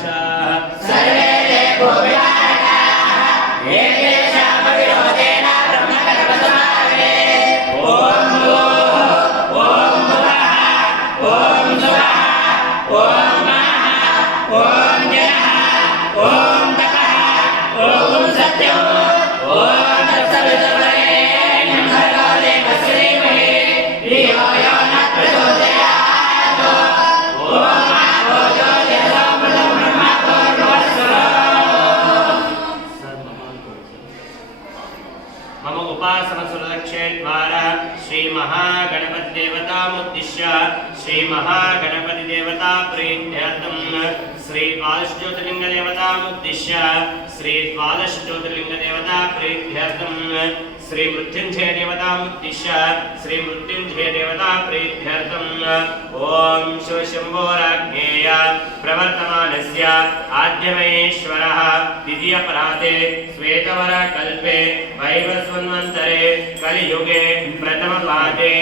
सर्वे ते भूमिवारणाः एतेषामपि रोधेन ब्रह्मकर्मसमारभे ॐ भूः ॐ भुवः ॐ सुवः ॐ महः ॐ जनः ॐ तपः ॐ सत्यम् ॐ तत्सवितुर्वरेण्यं भर्गो देवस्य धीमहि धियो यो नः प्रचोदयात् ॐ आहोजो यथामृतं मम उपासना सुलक्ष्य द्वारा श्री महागणपति देवतामुद्दिश्य श्री महागणपति देवता प्रीत्यर्थं श्री द्वादश ज्योतिर्लिंग देवतामुद्दिश्य श्री द्वादश ज्योतिर्लिंग देवता प्रीत्यर्थं श्री मृत्युंजय देवतामुद्दिश्य श्री मृत्युंजय देवता प्रीत्यर्थं ओम शिव शंभोराज्ञेय प्रवर्तमानस्य आद्यमहेश्वरः द्वितीयपराते श्वेतवर कल्पे वैवस्वन्वन्तरे कलियुगे प्रथमपादे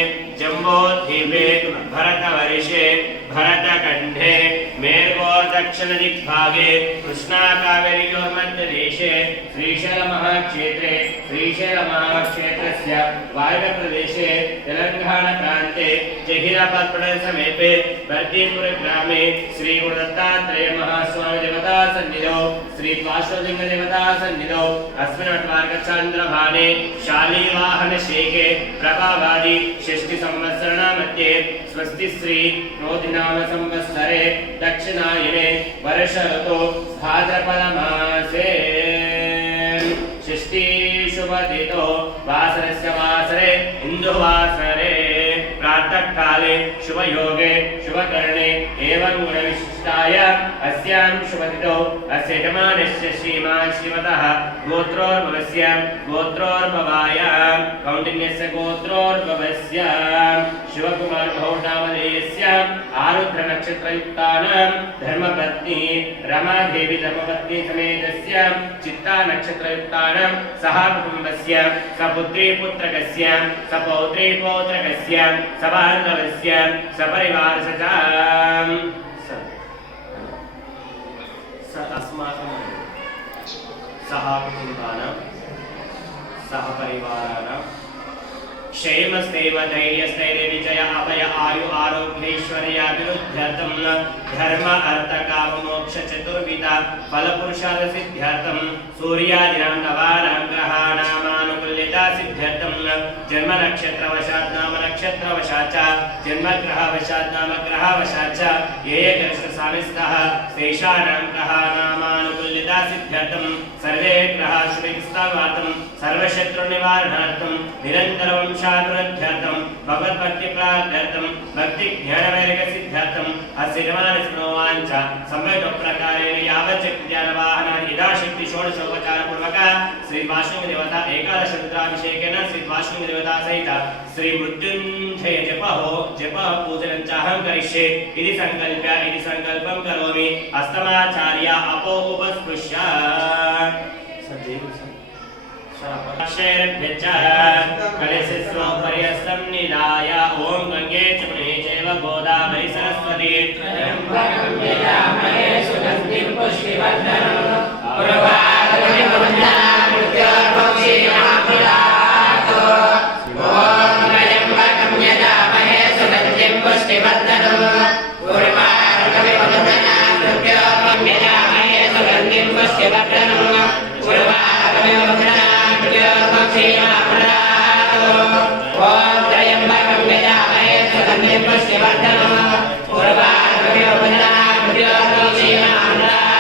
जम्बोद्वीपे भरतवर्षे भरतखण्डे मेर्गोर दक्षिण दिग्भागे कृष्णा कावेरीयोर्मध्यदेशे श्रीशैलमहाक्षेत्रे श्रीशैलमहाक्षेत्रस्य वायव्यप्रदेशे तेलंगाना प्रान्ते जहिराबाद समीपे बर्दीपुर ग्रामे श्री गुरुदत्तात्रेय महास्वामी देवता सन्निधौ श्री द्वादशलिंग देवता सन्निधौ अस्मिन् अट्वार्कचन्द्रभाने शालीवाहन शेखे प्रभावादि षष्ठी संवत्सरमध्ये स्वस्ति श्री क्रोधिनाम संवत्सरे दक्षिणायने वर्ष ऋतौ भाद्रपद मासे षष्ठी शुभतिथौ वासरस्य वासरे इंदुवासरे प्रातः काले शुभयोगे शुभकरणे एवं गुणविशिष्टाय अस्यां शुभतिथौ अस्य यजमानस्य श्रीमान् श्रीमतः गोत्रोद्भवस्य गोत्रोद्भवायां कौण्डिन्यस्य गोत्रोद्भवस्य शिवकुमार भौनामधेयस्य आरुद्र नक्षत्रयुक्तानां धर्मपत्नी रमादेवी धर्मपत्नी समेतस्य चित्ता नक्षत्रयुक्तानां सह कुटुम्बस्य सपुत्री पुत्रकस्य सपौत्री पौत्रकस्य सबान्धवस्य सपरिवारस्य अस्माकं सह कुटुम्बानां सह परिवाराणां क्षेमस्थैव धैर्यस्थैर्य विजय अभय आयु आरोग्यैश्वर्याभिवृद्ध्यर्थं धर्म अर्थ काम मोक्ष चतुर्विध फलपुरुषार्थ सिद्ध्यर्थं सूर्यादीनां नवानां ग्रहाणामानुकूल्यता सिद्ध्यर्थं जन्म नक्षत्रवशात् नाम नक्षत्रवशात् च जन्म ग्रहवशात् नाम ग्रहवशात् च ये ग्रहस्थानस्थः तेषाणां ग्रहाणामानुकूल्यता सिद्ध्यर्थं सर्वे ग्रहाः शुभस्थानार्थं सर्वशत्रुनिवारणार्थं निरन्तरं शान्तिरर्थं भगवद्भक्ति प्रार्थनार्थं भक्ति ज्ञानवैराग्य सिद्ध्यर्थं अस्य जमानस्मोवाञ्च सम्यक् प्रकारेण यावच्चक्तिज्ञानवाहनानि यथाशक्ति षोडशोपचारपूर्वक श्री वासुदेव देवता एकादश रुद्राभिषेकेन श्री वासुदेव देवता सहित श्री मृत्युंजय जप पूजनं च अहं करिष्ये इति संकल्पं करोमि अस्तमाचार्य अपो उपस्पृश्य कलशस्वपर्यस्तं निधाय ॐ गंगे चमुने चैव गोदावरी सरस्वती Om